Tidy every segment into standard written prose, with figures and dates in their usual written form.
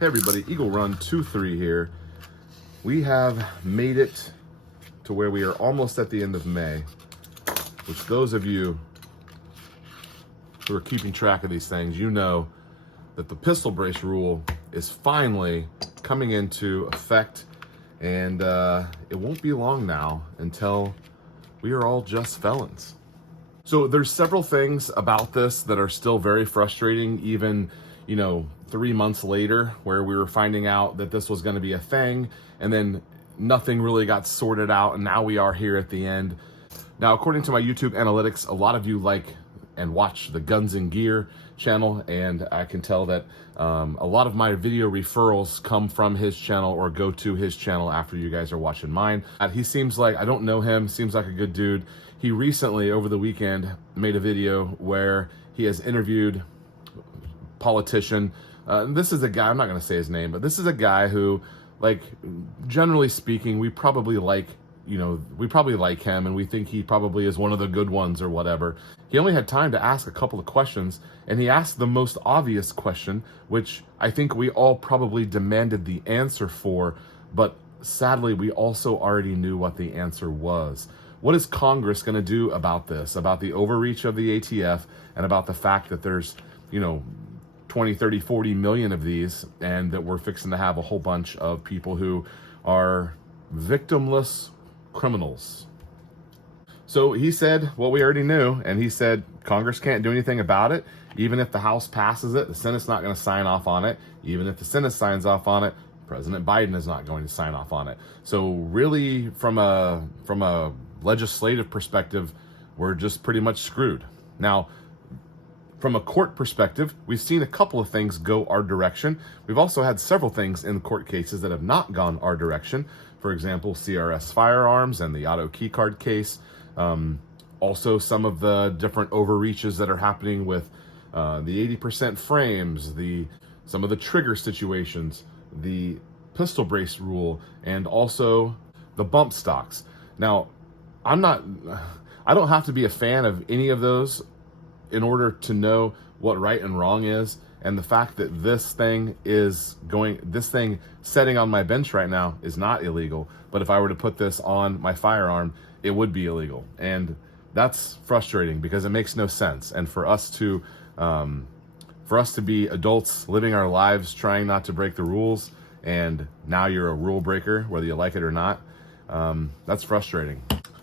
Hey everybody, Eagle Run 23 here. We have made it to where we are almost at the end of May, which those of you who are keeping track of these things, you know that the pistol brace rule is finally coming into effect, and it won't be long now until we are all just felons. So there's several things about this that are still very frustrating, even 3 months later, where we were finding out that this was going to be a thing, and then nothing really got sorted out, and now we are here at the end. Now, according to my YouTube analytics, a lot of you like and watch the Guns and Gear channel, and I can tell that a lot of my video referrals come from his channel or go to his channel after you guys are watching mine. He seems like, I don't know him, seems like a good dude. He recently, over the weekend, made a video where he has interviewed politician. This is a guy, I'm not going to say his name, but this is a guy who, like, generally speaking, we probably like him, and we think he probably is one of the good ones or whatever. He only had time to ask a couple of questions, and he asked the most obvious question, which I think we all probably demanded the answer for, but sadly, we also already knew what the answer was. What is Congress going to do about this, about the overreach of the ATF, and about the fact that there's, 20, 30, 40 million of these, and that we're fixing to have a whole bunch of people who are victimless criminals? So he said what we already knew, and he said Congress can't do anything about it. Even if the House passes it, the Senate's not going to sign off on it. Even if the Senate signs off on it, President Biden is not going to sign off on it. So really, from a legislative perspective, we're just pretty much screwed. Now, from a court perspective, we've seen a couple of things go our direction. We've also had several things in court cases that have not gone our direction. For example, CRS firearms and the auto key card case. Also, some of the different overreaches that are happening with the 80% frames, some of the trigger situations, the pistol brace rule, and also the bump stocks. Now, I don't have to be a fan of any of those in order to know what right and wrong is. And the fact that this thing setting on my bench right now is not illegal, but if I were to put this on my firearm, it would be illegal. And that's frustrating because it makes no sense. And for us to be adults living our lives trying not to break the rules, and now you're a rule breaker, whether you like it or not, that's frustrating.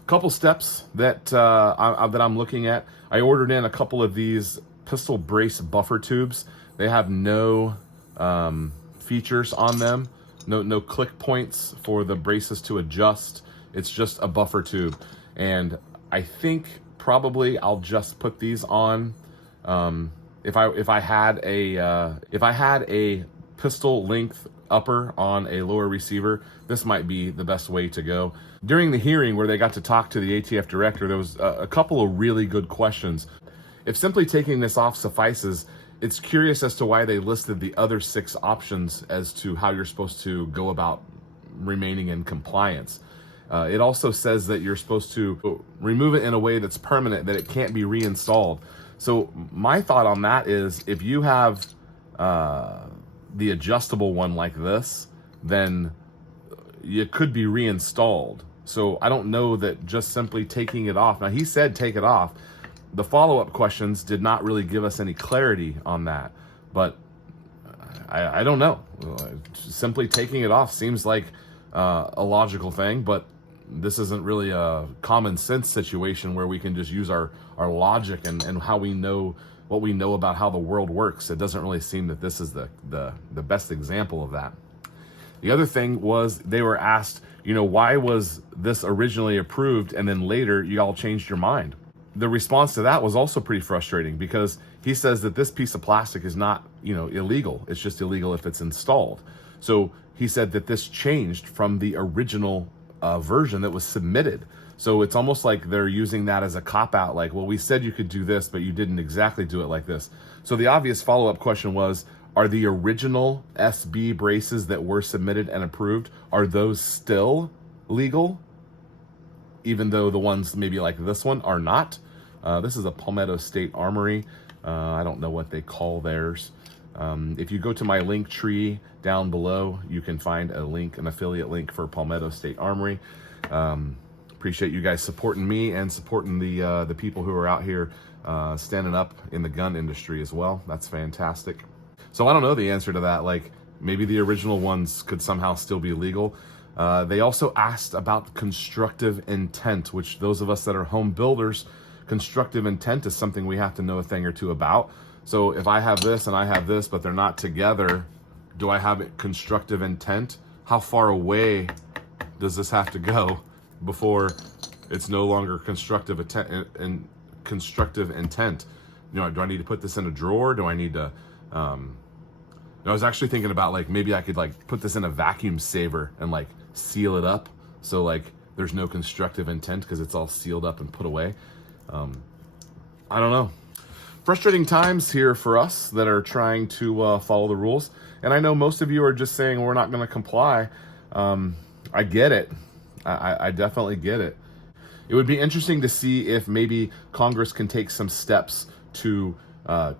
Couple steps that I'm looking at. I ordered in a couple of these pistol brace buffer tubes. They have no features on them, no click points for the braces to adjust. It's just a buffer tube, and I think probably I'll just put these on. If I had a pistol length upper on a lower receiver, this might be the best way to go. During the hearing where they got to talk to the ATF director, there was a couple of really good questions. If simply taking this off suffices, it's curious as to why they listed the other 6 options as to how you're supposed to go about remaining in compliance. It also says that you're supposed to remove it in a way that's permanent, that it can't be reinstalled. So my thought on that is, if you have the adjustable one like this, then it could be reinstalled. So I don't know that just simply taking it off. Now, he said take it off. The follow-up questions did not really give us any clarity on that, but I don't know. Simply taking it off seems like a logical thing, but this isn't really a common sense situation where we can just use our logic and how we know what we know about how the world works. It doesn't really seem that this is the best example of that. The other thing was, they were asked, why was this originally approved and then later you all changed your mind? The response to that was also pretty frustrating, because he says that this piece of plastic is not, illegal. It's just illegal if it's installed. So he said that this changed from the original version that was submitted. So it's almost like they're using that as a cop-out, like, well, we said you could do this, but you didn't exactly do it like this. So the obvious follow-up question was, are the original SB braces that were submitted and approved, are those still legal? Even though the ones maybe like this one are not. This is a Palmetto State Armory. I don't know what they call theirs. If you go to my link tree down below, you can find a link, an affiliate link for Palmetto State Armory. Appreciate you guys supporting me and supporting the people who are out here standing up in the gun industry as well. That's fantastic. So I don't know the answer to that. Like, maybe the original ones could somehow still be legal. They also asked about constructive intent, which those of us that are home builders, constructive intent is something we have to know a thing or two about. So if I have this and I have this, but they're not together, do I have constructive intent? How far away does this have to go before it's no longer constructive intent? You know, do I need to put this in a drawer? Do I need to, I was actually thinking about, like, maybe I could like put this in a vacuum saver and like seal it up. So like there's no constructive intent because it's all sealed up and put away. I don't know. Frustrating times here for us that are trying to follow the rules. And I know most of you are just saying we're not going to comply. I get it. I definitely get it. It would be interesting to see if maybe Congress can take some steps to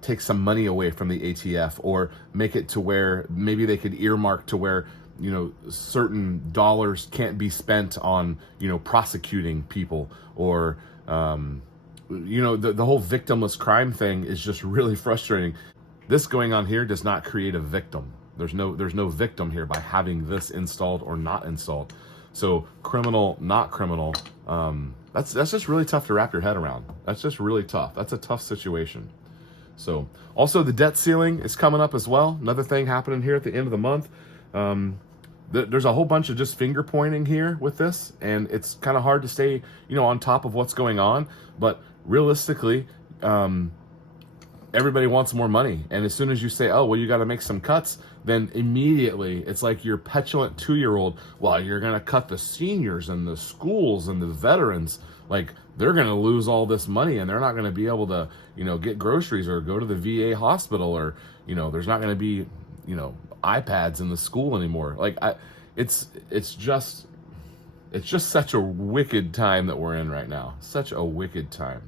take some money away from the ATF, or make it to where maybe they could earmark to where, you know, certain dollars can't be spent on, you know, prosecuting people, or, you know, the whole victimless crime thing is just really frustrating. This going on here does not create a victim. There's no victim here by having this installed or not installed. So criminal, not criminal, that's just really tough to wrap your head around. That's just really tough. That's a tough situation. So also the debt ceiling is coming up as well. Another thing happening here at the end of the month. There's a whole bunch of just finger pointing here with this, and it's kind of hard to stay, you know, on top of what's going on. But realistically, everybody wants more money. And as soon as you say, oh, well, you got to make some cuts, then immediately it's like your petulant 2-year-old, well, you're going to cut the seniors and the schools and the veterans. Like, they're going to lose all this money and they're not going to be able to, you know, get groceries or go to the VA hospital, or, you know, there's not going to be, you know, iPads in the school anymore. Like, it's just such a wicked time that we're in right now. Such a wicked time.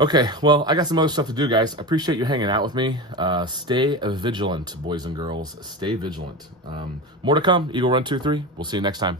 Okay, well, I got some other stuff to do, guys. I appreciate you hanging out with me. Stay vigilant, boys and girls. Stay vigilant. More to come. Eagle Run 2-3. We'll see you next time.